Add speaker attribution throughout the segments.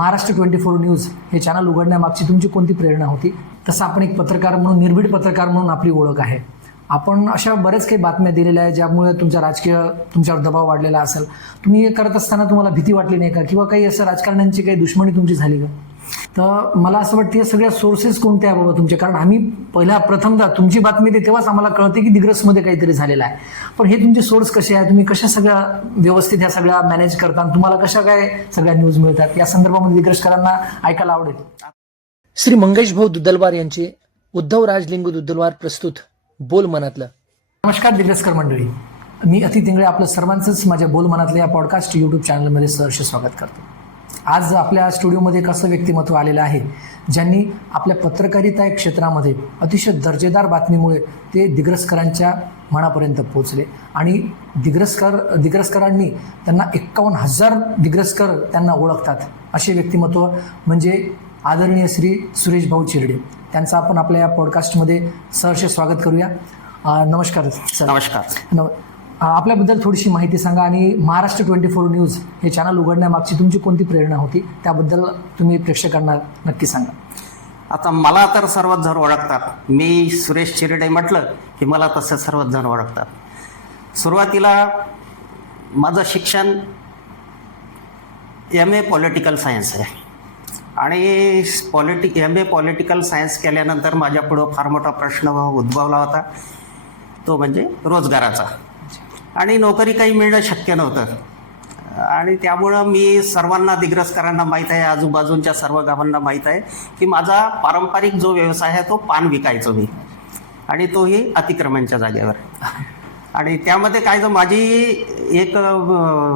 Speaker 1: Maharashtra twenty four news हे channel उघडण्यामागची तुमची कोणती प्रेरणा होती? तसं आपण एक पत्रकार म्हणून निर्भीड पत्रकार म्हणून आपली ओळख आहे. आपण अशा बऱ्याच काही बातम्या दिलेल्या आहेत ज्यामुळे तुमचा राजकीय तुमच्यावर दबाव वाढलेला असेल. तुम्ही हे करत असताना तुम्हाला भीती वाटली नाही का? किंवा काही असं राजकारण्यांची काही दुश्मनी तुमची झाली का? तर मला असं वाटतं या सगळ्या सोर्सेस कोणते आहे बाबा तुमचे कारण आम्ही पहिल्या प्रथमदा तुमची बातमी देते तेव्हाच आम्हाला कळते की दिग्रसमध्ये काहीतरी झालेलं आहे. पण हे तुमचे सोर्स कसे आहे तुम्ही कशा सगळ्या व्यवस्थित ह्या सगळ्या मॅनेज करता? तुम्हाला कशा काय सगळ्या न्यूज मिळतात? या संदर्भामध्ये दिग्रसकरांना ऐकायला आवडेल. श्री मंगेश भाऊ दुद्दलवार यांचे उद्धव राजलिंग दुद्दलवार प्रस्तुत बोल मनातलं. नमस्कार दिग्रसकर मंडळी. मी अति तिंगळे आपलं सर्वांचंच माझ्या बोल मनातल्या या पॉडकास्ट यूट्यूब चॅनलमध्ये सहर्ष स्वागत करतो. आज आपल्या स्टुडिओमध्ये एक असं व्यक्तिमत्व आलेलं आहे ज्यांनी आपल्या पत्रकारिता या क्षेत्रामध्ये अतिशय दर्जेदार बातमीमुळे ते दिग्रसकरांच्या मनापर्यंत पोहोचले. आणि दिग्रसकर दिग्रसकरांनी त्यांना एक्कावन्न हजार दिग्रसकर त्यांना ओळखतात असे व्यक्तिमत्व म्हणजे आदरणीय श्री सुरेश भाऊ चिरडे. त्यांचं आपण आपल्या या पॉडकास्टमध्ये सहर्ष स्वागत करूया. नमस्कार सर.
Speaker 2: नमस्कार.
Speaker 1: अं, आपल्याबद्दल थोडीशी माहिती सांगा आणि महाराष्ट्र ट्वेंटी फोर न्यूज हे चॅनल उघडण्यामागची तुमची कोणती प्रेरणा होती? त्याबद्दल तुम्ही प्रेक्षकांना नक्की सांगा.
Speaker 2: आता मला तर सर्वच जण ओळखतात. मी सुरेश चिरडे म्हटलं की मला तसं सर्वच जण ओळखतात. सुरुवातीला माझं शिक्षण एम ए पॉलिटिकल सायन्स आहे. आणि politic M A political science केल्यानंतर माझ्यापुढं फार मोठा प्रश्न उद्भवला होता. तो म्हणजे रोजगाराचा. आणि नोकरी काही मिळणं शक्य नव्हतं. आणि त्यामुळं मी सर्वांना दिग्रसकरांना माहीत आहे आजूबाजूच्या सर्व गावांना माहीत आहे की माझा पारंपरिक जो व्यवसाय आहे तो पान विकायचो मी. आणि तोही अतिक्रमणच्या जागेवर. आणि त्यामध्ये काय जर माझी एक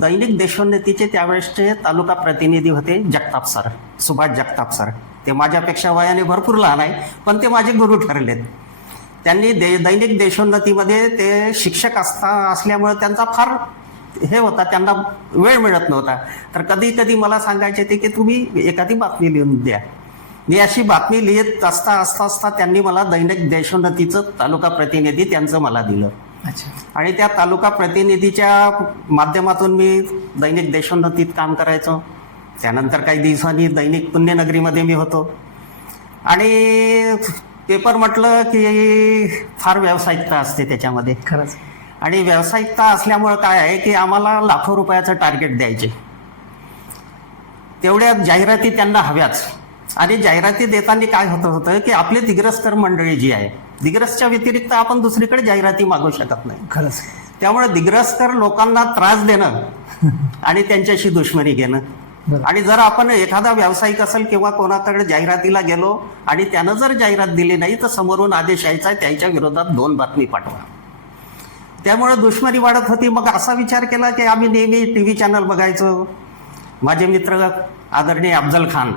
Speaker 2: दैनिक देशोन्नतीचे त्यावेळेसचे तालुका प्रतिनिधी होते जगताप सर सुभाष जगताप सर. ते माझ्यापेक्षा वयाने भरपूर लहान आहे पण ते माझे गुरु ठरलेत. त्यांनी दे दैनिक देशोन्नतीमध्ये ते शिक्षक असता असल्यामुळे त्यांचा फार हे होता त्यांना वेळ मिळत नव्हता. तर कधी कधी मला सांगायचे ते की तुम्ही एखादी बातमी लिहून द्या. मी अशी बातमी लिहित असता असता असता त्यांनी मला दैनिक देशोन्नतीचं तालुका प्रतिनिधी त्यांचं मला दिलं. आणि त्या तालुका प्रतिनिधीच्या माध्यमातून मी दैनिक देशोन्नतीत काम करायचो. त्यानंतर काही दिवसांनी दैनिक पुण्यनगरीमध्ये मी होतो. आणि पेपर म्हटलं की फार व्यावसायिकता असते त्याच्यामध्ये.
Speaker 1: खरंच.
Speaker 2: आणि व्यावसायिकता असल्यामुळं काय आहे की आम्हाला लाखो रुपयाचं टार्गेट द्यायचे. तेवढ्या जाहिराती त्यांना हव्याच. आणि जाहिराती देताना काय होतं होतं की आपली दिग्रसकर मंडळी जी आहे दिग्रसच्या व्यतिरिक्त आपण दुसरीकडे जाहिराती मागू शकत नाही.
Speaker 1: खरंच.
Speaker 2: त्यामुळे दिग्रसकर लोकांना त्रास देणं आणि त्यांच्याशी दुश्मनी घेणं. आणि जर आपण एखादा व्यावसायिक असेल किंवा कोणाकडे जाहिरातीला गेलो आणि त्यानं जर जाहिरात दिली नाही तर समोरून आदेश यायचा त्याच्या विरोधात दोन बातमी पाठवा. त्यामुळे दुश्मनी वाढत होती. मग असा विचार केला की आम्ही नेहमी टी व्ही चॅनल बघायचो. माझे मित्र आदरणीय अफजल खान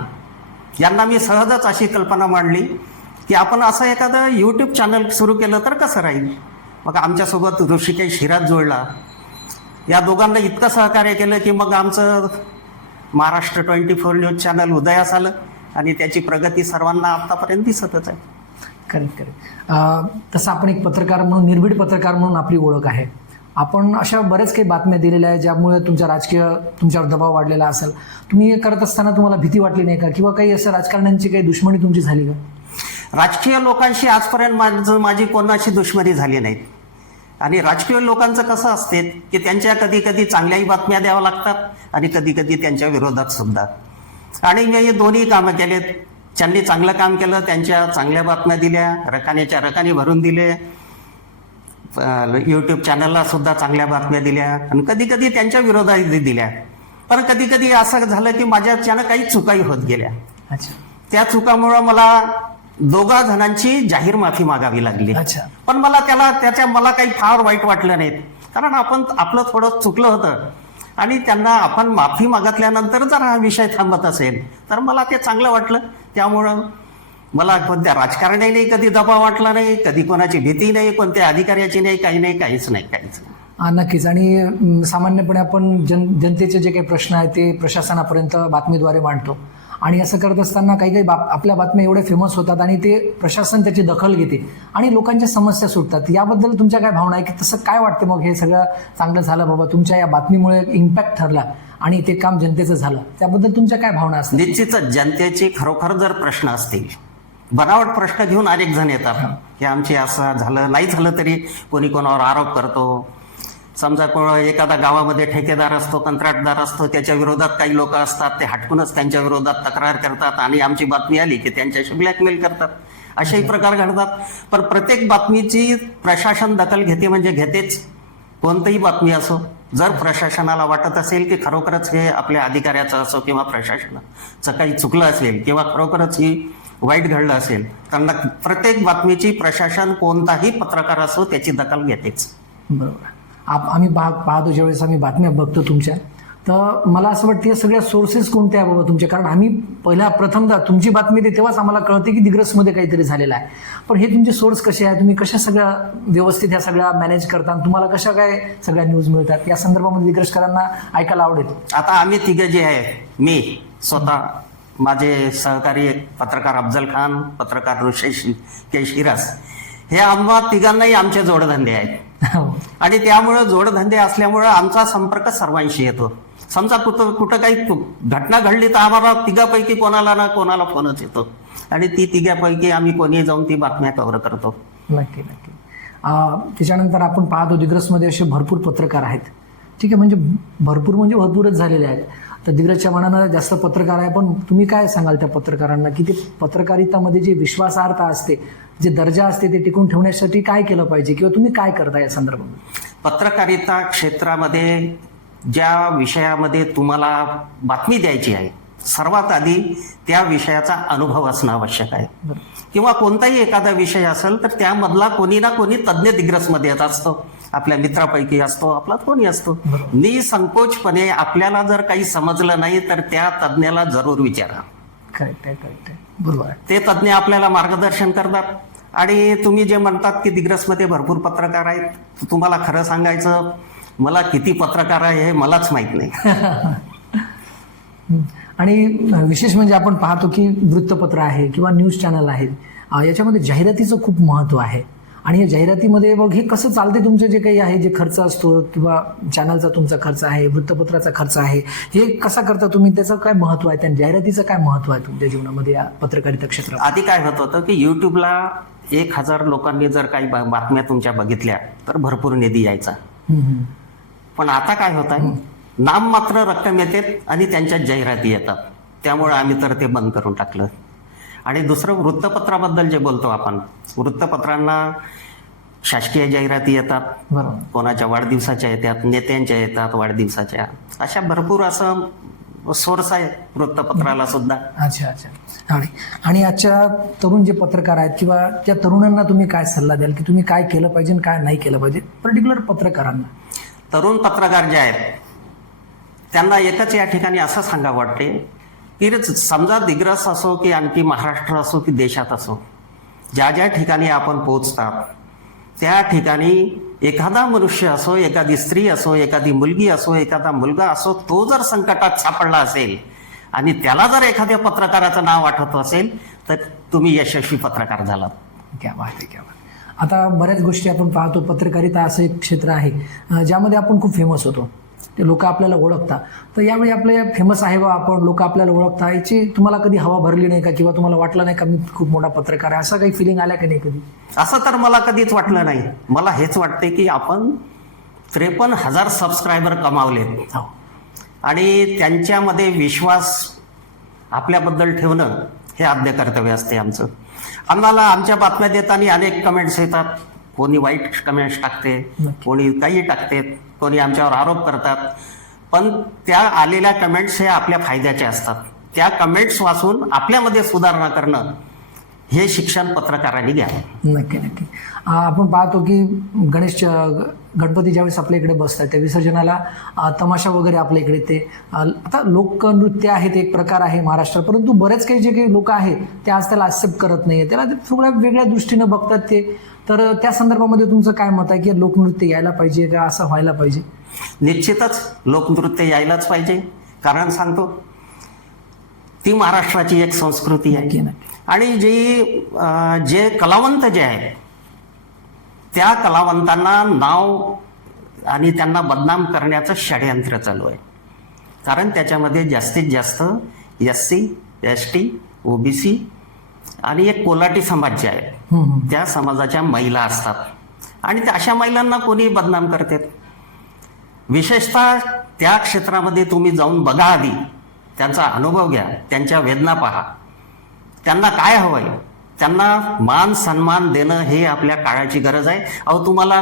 Speaker 2: यांना मी सहजच अशी कल्पना मांडली की आपण असं एखादं यूट्यूब चॅनल सुरू केलं तर कसं राहील? मग आमच्यासोबत ऋषिकेश हिराज जोडला. या दोघांना इतकं सहकार्य केलं की मग आमचं Maharashtra twenty four news channel उदयास आलं आणि त्याची प्रगती सर्वांना आतापर्यंत दिसतच आहे.
Speaker 1: करेक्ट करेक्ट तसं आपण एक पत्रकार म्हणून निर्भीड पत्रकार म्हणून आपली ओळख आहे. आपण अशा बऱ्याच काही बातम्या दिलेल्या आहेत ज्यामुळे तुमच्या राजकीय तुमच्यावर दबाव वाढलेला असेल. तुम्ही हे करत असताना तुम्हाला भीती वाटली नाही का? किंवा काही असं राजकारण्यांची काही दुश्मनी तुमची झाली का?
Speaker 2: राजकीय लोकांशी आजपर्यंत माझं माझी कोणाशी दुश्मनी झाली नाहीत. आणि राजकीय लोकांचं कसं असते की त्यांच्या कधी कधी चांगल्याही बातम्या द्याव्या लागतात आणि कधी कधी त्यांच्या विरोधात सुद्धा. आणि मी हे दोन्ही कामं केलेत. ज्यांनी चांगलं काम केलं त्यांच्या चांगल्या बातम्या दिल्या रकानेच्या रकाने भरून दिले. यूट्यूब चॅनलला सुद्धा चांगल्या बातम्या दिल्या आणि कधी कधी त्यांच्या विरोधात दिल्या. पण कधी कधी असं झालं की माझ्याच्यानं काही चुकाही होत गेल्या. त्या चुकामुळं मला दोघा जणांची जाहीर माफी मागावी लागली. पण मला त्याला त्याच्या मला काही फार वाईट वाटलं नाही. कारण आपण आपलं थोडं चुकलं होतं. आणि त्यांना आपण माफी मागितल्यानंतर जर हा विषय थांबत असेल तर मला ते चांगलं वाटलं. त्यामुळं मला कोणत्या राजकारण्याने कधी दबाव वाटला नाही कधी कोणाची भीती नाही कोणत्या अधिकाऱ्याची नाही काही नाही काहीच नाही काहीच नाही.
Speaker 1: नक्कीच. आणि सामान्यपणे आपण जन जनतेचे जे काही प्रश्न आहेत ते प्रशासनापर्यंत बातमीद्वारे मांडतो. आणि असं करत असताना काही काही बाप आपल्या बातम्या एवढ्या फेमस होतात आणि ते प्रशासन त्याची दखल घेते आणि लोकांच्या समस्या सुटतात. याबद्दल तुमच्या काय भावना आहे? की तसं काय वाटतं मग हे सगळं चांगलं झालं बाबा? तुमच्या या बातमीमुळे इम्पॅक्ट ठरला आणि ते काम जनतेचं झालं. त्याबद्दल तुमच्या काय भावना असतात?
Speaker 2: निश्चितच जनतेची खरोखर जर प्रश्न असतील बनावट प्रश्न घेऊन अनेक जण येतात. की आमचे असं झालं नाही झालं तरी कोणी कोणावर आरोप करतो समजा कोण एखादा गावामध्ये ठेकेदार असतो कंत्राटदार असतो त्याच्या विरोधात काही लोक असतात ते हटकूनच त्यांच्या विरोधात तक्रार करतात आणि आमची बातमी आली की त्यांच्याशी ब्लॅकमेल करतात. असेही प्रकार घडतात. पण प्रत्येक बातमीची प्रशासन दखल घेते म्हणजे घेतेच. कोणतीही बातमी असो जर प्रशासनाला वाटत असेल की खरोखरच हे आपल्या अधिकाऱ्याचं असो किंवा प्रशासनाचं काही चुकलं असेल किंवा खरोखरच ही वाईट घडलं असेल तर प्रत्येक बातमीची प्रशासन कोणताही पत्रकार असो त्याची दखल घेतेच.
Speaker 1: बरोबर. आप आम्ही पाह पाहतो ज्यावेळेस आम्ही बातम्या बघतो तुमच्या. तर मला असं वाटतं या सगळ्या सोर्सेस कोणत्या आहे बाबा तुमच्या कारण आम्ही पहिल्या प्रथमदा तुमची बातमी येते तेव्हाच आम्हाला कळते की दिग्रसमध्ये काहीतरी झालेलं आहे. पण हे तुमचे सोर्स कसे आहे तुम्ही कशा सगळ्या व्यवस्थित ह्या सगळ्या मॅनेज करता? तुम्हाला कशा काय सगळ्या न्यूज मिळतात? या संदर्भामध्ये दिग्रसकरांना ऐकायला आवडेल.
Speaker 2: आता आम्ही तिघे जे आहे मी स्वतः माझे सहकारी पत्रकार अफजल खान पत्रकार ऋषेश के शिरास हे आम्हा तिघांनाही आमचे जोडधंदे आहेत.
Speaker 1: हो.
Speaker 2: आणि त्यामुळं जोडधंदे असल्यामुळं आमचा संपर्क सर्वांशी येतो. समजा कुठं कुठं काही तु- घटना घडली तर आम्हाला तिघापैकी कोणाला ना कोणाला फोनच येतो. आणि ती तिघापैकी आम्ही कोणी जाऊन ती बातम्या कव्हर करतो.
Speaker 1: नक्की नक्की. त्याच्यानंतर आपण पाहतो दिग्रसमध्ये असे भरपूर पत्रकार आहेत. ठीक आहे म्हणजे भरपूर म्हणजे भरपूरच झालेले आहेत. तर दिग्रसच्या मनानं जास्त पत्रकार आहे पण तुम्ही काय सांगाल त्या पत्रकारांना की ते पत्रकारितामध्ये जी विश्वासार्हता असते जे दर्जा असते ते टिकून ठेवण्यासाठी काय केलं पाहिजे किंवा तुम्ही काय करता या संदर्भामध्ये
Speaker 2: पत्रकारिता क्षेत्रामध्ये ज्या विषयामध्ये तुम्हाला बातमी द्यायची आहे सर्वात आधी त्या विषयाचा अनुभव असणं आवश्यक आहे. किंवा कोणताही एखादा विषय असेल तर त्यामधला कोणी ना कोणी तज्ज्ञ दिग्रसमध्ये येत असतो. आपल्या मित्रापैकी असतो आपला कोणी असतो. निसंकोचपणे आपल्याला जर काही समजलं नाही तर त्या तज्ज्ञाला जरूर विचारा.
Speaker 1: करेक्ट आहे करेक्ट आहे. बरोबर.
Speaker 2: ते तज्ज्ञ आपल्याला मार्गदर्शन करतात. आणि तुम्ही जे म्हणतात की दिग्रसमध्ये भरपूर पत्रकार आहेत तुम्हाला खरं सांगायचं मला किती पत्रकार आहे हे मलाच माहीत नाही.
Speaker 1: आणि विशेष म्हणजे आपण पाहतो की वृत्तपत्र आहे किंवा न्यूज चॅनल आहेत याच्यामध्ये जाहिरातीचं खूप महत्त्व आहे. आणि या जाहिरातीमध्ये मग हे कसं चालते तुमचं जे काही आहे जे खर्च असतो किंवा चॅनलचा तुमचा खर्च आहे वृत्तपत्राचा खर्च आहे हे कसा करता तुम्ही? त्याचं काय महत्त्व आहे? त्या जाहिरातीचं काय महत्त्व आहे तुमच्या जीवनामध्ये या पत्रकारिता क्षेत्रात
Speaker 2: आधी काय होत होतं की युट्यूबला एक हजार लोकांनी जर काही बातम्या तुमच्या बघितल्या तर भरपूर निधी यायचा. पण आता काय होत आहे? नाम मात्र रक्कम येते आणि त्यांच्या जाहिराती येतात. त्यामुळे आम्ही तर ते बंद करून टाकलं. आणि दुसरं वृत्तपत्राबद्दल जे बोलतो आपण वृत्तपत्रांना शासकीय जाहिराती येतात कोणाच्या वाढदिवसाच्या येतात नेत्यांच्या येतात वाढदिवसाच्या. अशा भरपूर असं सोर्स आहे वृत्तपत्राला सुद्धा.
Speaker 1: अच्छा अच्छा. आणि आणि आजच्या तरुण जे पत्रकार आहेत किंवा त्या तरुणांना तुम्ही काय सल्ला द्याल? की तुम्ही काय केलं पाहिजे आणि काय नाही केलं पाहिजे? पर्टिक्युलर पत्रकारांना.
Speaker 2: तरुण पत्रकार जे आहेत त्यांना एकच या ठिकाणी असं सांगा वाटते की समजा दिग्रस असो की आणखी महाराष्ट्र असो की देशात असो ज्या ज्या ठिकाणी आपण पोहोचतात त्या ठिकाणी एखादा मनुष्य असो एखादी स्त्री असो एखादी मुलगी असो एखादा मुलगा असो तो जर संकटात सापडला असेल आणि त्याला जर एखाद्या पत्रकाराचं नाव आठवत असेल तर तुम्ही यशस्वी पत्रकार झालात
Speaker 1: क्या बात क्या बात आहे. आता बऱ्याच गोष्टी आपण पाहतो पत्रकारिता असं एक क्षेत्र आहे ज्यामध्ये आपण खूप फेमस होतो ते लोक आपल्याला ओळखतात. तर यावेळी आपल्या फेमस आहे बा आपण लोक आपल्याला ओळखता याची तुम्हाला कधी हवा भरली नाही का किंवा तुम्हाला वाटलं नाही का मी खूप मोठा पत्रकार आहे? असं काही फिलिंग आल्या का नाही कधी?
Speaker 2: असं तर मला कधीच वाटलं नाही. मला हेच वाटते की आपण त्रेपन्न हजार सबस्क्रायबर कमावलेत.
Speaker 1: हो.
Speaker 2: आणि त्यांच्यामध्ये विश्वास आपल्याबद्दल ठेवणं हे आद्य कर्तव्य असते आमचं. आम्हाला आमच्या बातम्या देताना अनेक कमेंट्स येतात. कोणी वाईट कमेंट्स टाकते. कोणी काही टाकते कोणी आमच्यावर आरोप करतात. पण त्या आलेल्या कमेंट्स हे आपल्या फायद्याचे असतात. त्या कमेंट्स वाचून आपल्यामध्ये सुधारणा करणं हे शिक्षण पत्रकारांनी घ्यावं.
Speaker 1: नक्की नक्की. आपण पाहतो की गणेश गणपती ज्यावेळेस आपल्या इकडे बसतात त्या विसर्जनाला तमाशा वगैरे आपल्या इकडे ते आता लोकनृत्य आहे ते एक प्रकार आहे महाराष्ट्रात परंतु बरेच काही जे काही लोक आहेत ते आज त्याला ॲक्सेप्ट करत नाही त्याला ते थोड्या वेगळ्या दृष्टीनं बघतात ते. तर त्या संदर्भामध्ये तुमचं काय मत आहे की लोकनृत्य यायला पाहिजे का असं व्हायला पाहिजे?
Speaker 2: निश्चितच लोकनृत्य यायलाच पाहिजे. कारण सांगतो ती महाराष्ट्राची एक संस्कृती आहे.
Speaker 1: नक्की नक्की.
Speaker 2: आणि जी जे कलावंत जे आहेत त्या कलावंतांना नाव आणि त्यांना बदनाम करण्याचं षडयंत्र चालू आहे. कारण त्याच्यामध्ये जास्तीत जास्त S C S T OBC आणि एक कोलाटी समाज जे आहे. त्या समाजाच्या महिला असतात. आणि त्या अशा महिलांना कोणी बदनाम करतात विशेषतः त्या क्षेत्रामध्ये तुम्ही जाऊन बघा आधी. त्यांचा अनुभव घ्या त्यांच्या वेदना पहा. त्यांना काय हवंय? त्यांना मान सन्मान देणं हे आपल्या काळाची गरज आहे. अहो तुम्हाला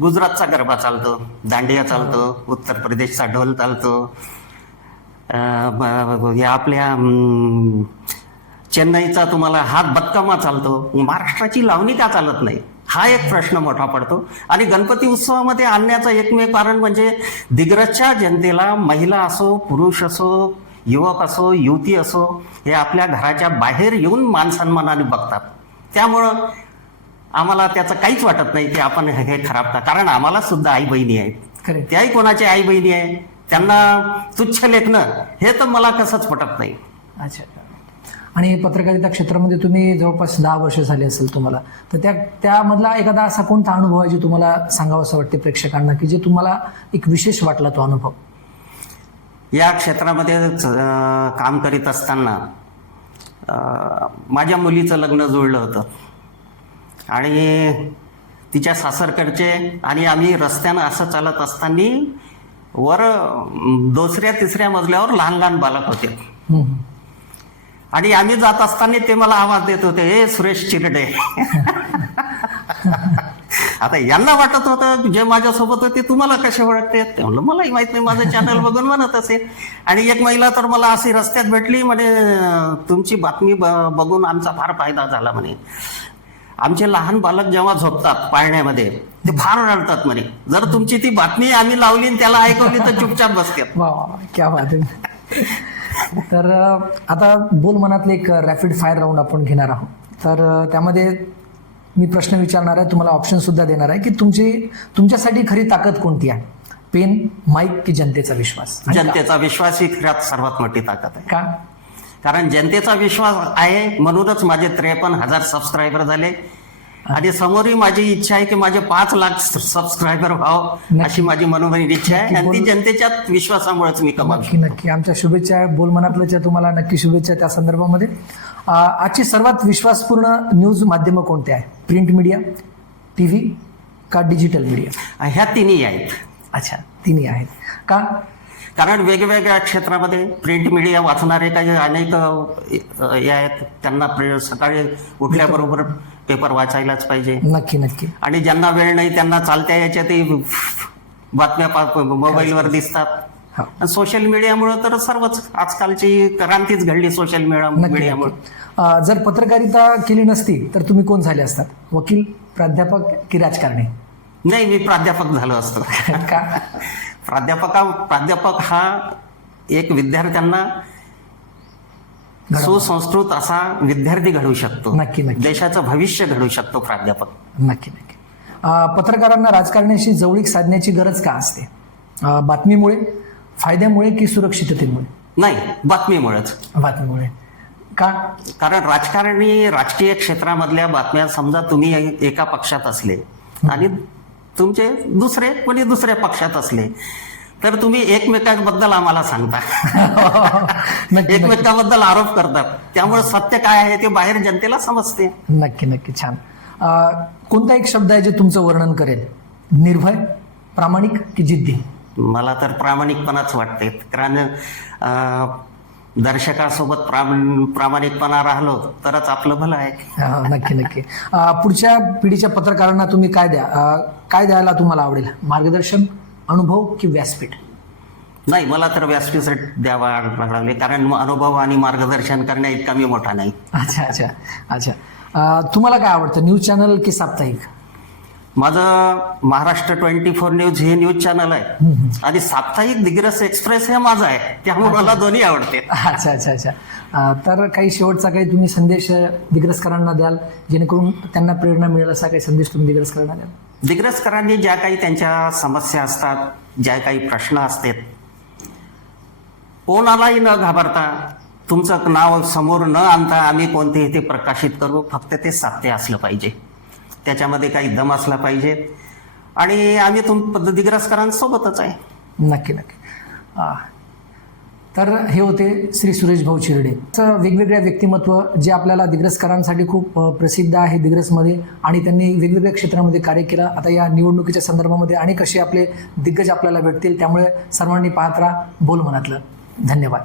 Speaker 2: गुजरातचा गरबा चालतो दांडिया चालतो उत्तर प्रदेशचा ढोल चालतो. या आपल्या चेन्नईचा तुम्हाला हात बत्कामा चालतो महाराष्ट्राची लावणी का चालत नाही. हा एक प्रश्न मोठा पडतो. आणि गणपती उत्सवामध्ये आणण्याचं एकमेव कारण म्हणजे दिग्रजच्या जनतेला महिला असो पुरुष असो युवक असो युवती असो हे आपल्या घराच्या बाहेर येऊन मानसन्मानाने बघतात. त्यामुळं आम्हाला त्याचं काहीच वाटत नाही की आपण हे खराब का कारण आम्हाला सुद्धा आई बहिणी आहेत त्याही कोणाची आई बहिणी आहे? त्यांना तुच्छ लेखणं हे तर मला कसंच पटत नाही.
Speaker 1: अच्छा. आणि पत्रकारिता क्षेत्रामध्ये तुम्ही जवळपास दहा वर्ष झाले असेल तुम्हाला. तर त्या त्यामधला एखादा असा कोणता अनुभव आहे जे तुम्हाला सांगावं असं वाटते प्रेक्षकांना की जे तुम्हाला एक विशेष वाटला तो अनुभव?
Speaker 2: या क्षेत्रामध्ये काम करीत असताना माझ्या मुलीचं लग्न जुळलं होतं. आणि तिच्या सासरकडचे आणि आम्ही रस्त्यानं असं चालत असताना वर दुसऱ्या तिसऱ्या मजल्यावर लहान लहान बालक होते. आणि आम्ही जात असताना ते मला आवाज देत होते हे सुरेश चिरडे. आता यांना वाटत होतं जे माझ्यासोबत होते तुम्हाला कसे ओळखते? ते म्हणलं मलाही माहीत नाही माझं चॅनल बघून म्हणत असेल. आणि एक महिला तर मला अशी रस्त्यात भेटली म्हणे "अं, तुमची बातमी बघून आमचा फार फायदा झाला म्हणे. आमचे लहान बालक जेव्हा झोपतात पाळण्यामध्ये ते फार रडतात म्हणे. जर तुमची ती बातमी आम्ही लावली त्याला ऐकवली तर चुपचाप बसतात.
Speaker 1: तर आता बोल मनातले एक रॅपिड फायर राऊंड आपण घेणार आहोत. तर त्यामध्ये मी प्रश्न विचारणार आहे तुम्हाला ऑप्शन सुद्धा देणार आहे की तुमची तुमच्यासाठी खरी ताकद कोणती आहे? पेन माईक की जनतेचा विश्वास?
Speaker 2: जनतेचा विश्वास ही खऱ्यात सर्वात मोठी ताकद आहे.
Speaker 1: का?
Speaker 2: कारण जनतेचा विश्वास आहे म्हणूनच माझे त्रेपन्न हजार सबस्क्रायबर झाले. आणि समोरही माझी इच्छा आहे की माझे पाच लाख सबस्क्रायबर व्हावं. अशी माझी मनोमनी इच्छा आहे. आणि ती जनतेच्या विश्वासामुळेच मी कमावू
Speaker 1: नक्की नक्की. आमच्या शुभेच्छा आहे बोल मनातल्याच्या तुम्हाला नक्की शुभेच्छा त्या संदर्भामध्ये. आजची सर्वात विश्वासपूर्ण न्यूज माध्यमं कोणते आहे? प्रिंट मीडिया टी व्ही का डिजिटल मीडिया.
Speaker 2: ह्या तिन्ही आहेत.
Speaker 1: अच्छा तिन्ही आहेत. का
Speaker 2: कारण वेगवेगळ्या क्षेत्रामध्ये प्रिंट मीडिया वाचणारे काही अनेक हे आहेत. त्यांना प्रे- सकाळी उठल्याबरोबर पेपर वाचायलाच पाहिजे.
Speaker 1: नक्की नक्की.
Speaker 2: आणि ज्यांना वेळ नाही त्यांना चालत्या याच्यातही बातम्या मोबाईलवर दिसतात. सोशल मीडियामुळे तर सर्वच आजकालची क्रांतीच घडली सोशल मीडियामुळे
Speaker 1: जर पत्रकारिता केली नसती तर तुम्ही कोण झाले असतात? वकील प्राध्यापक की राजकारणी?
Speaker 2: नाही मी प्राध्यापक झालो असतो.
Speaker 1: का?
Speaker 2: प्राध्यापका प्राध्यापक हा एक विद्यार्थ्यांना. सुसंस्कृत असा विद्यार्थी घडवू शकतो.
Speaker 1: नक्की नक्की.
Speaker 2: देशाचं भविष्य घडवू शकतो प्राध्यापक.
Speaker 1: नक्की नक्की. पत्रकारांना राजकारण्याशी जवळीक साधण्याची गरज का असते? बातमीमुळे फायद्यामुळे की सुरक्षिततेमुळे?
Speaker 2: नाही बातमीमुळेच.
Speaker 1: बातमीमुळे. का?
Speaker 2: कारण राजकारणी राजकीय क्षेत्रामधल्या बातम्या समजा तुम्ही एका पक्षात असले आणि तुमचे दुसरे कोणी दुसऱ्या पक्षात असले तर तुम्ही एकमेकांबद्दल आम्हाला सांगता. एकमेकांबद्दल आरोप करतात. त्यामुळे सत्य काय आहे ते बाहेर जनतेला समजते.
Speaker 1: नक्की नक्की. छान. कोणता एक शब्द आहे जे तुमचं वर्णन करेल? निर्भय प्रामाणिक की जिद्दी?
Speaker 2: मला तर प्रामाणिकपणाच वाटते. कारण दर्शकासोबत प्राम प्रामाणिकपणा राहिलो तरच आपलं भलं आहे.
Speaker 1: नक्की नक्की. पुढच्या पिढीच्या पत्रकारांना तुम्ही काय द्या? काय द्यायला तुम्हाला आवडेल? मार्गदर्शन अनुभव की व्यासपीठ?
Speaker 2: नाही मला तर व्यासपीठ द्यावा लागले कारण अनुभव आणि मार्गदर्शन करण्या इतका मी मोठा नाही.
Speaker 1: अच्छा अच्छा अच्छा. तुम्हाला काय आवडतं? न्यूज चॅनल की साप्ताहिक?
Speaker 2: माझं महाराष्ट्र ट्वेंटी फोर न्यूज हे न्यूज चॅनल आहे. आणि साप्ताहिक दिग्रस एक्सप्रेस हे माझं आहे. त्यामुळे मला दोन्ही आवडते.
Speaker 1: अच्छा अच्छा अच्छा. तर काही शेवटचा काही तुम्ही संदेश दिग्रसकरांना द्याल जेणेकरून त्यांना प्रेरणा मिळेल असा काही संदेश तुम्ही दिग्रसकरांना द्याल?
Speaker 2: दिग्रसकरांनी ज्या काही त्यांच्या समस्या असतात ज्या काही प्रश्न असतात कोणालाही न घाबरता तुमचं नाव समोर न आणता आम्ही कोणतेही ते प्रकाशित करू फक्त ते सत्य असलं पाहिजे. त्याच्यामध्ये काही दम असला पाहिजे. आणि आम्ही तुम दिग्रसकरांसोबतच आहे.
Speaker 1: नक्की नक्की. तर हे होते श्री सुरेश भाऊ चिरडे तर वेगवेगळ्या व्यक्तिमत्व जे आपल्याला दिग्रसकरांसाठी खूप प्रसिद्ध आहे दिग्रसमध्ये आणि त्यांनी वेगवेगळ्या क्षेत्रामध्ये कार्य केलं. आता या निवडणुकीच्या संदर्भामध्ये अनेक असे आपले दिग्गज आपल्याला भेटतील. त्यामुळे सर्वांनी पाहत राहा बोल मनातलं. धन्यवाद.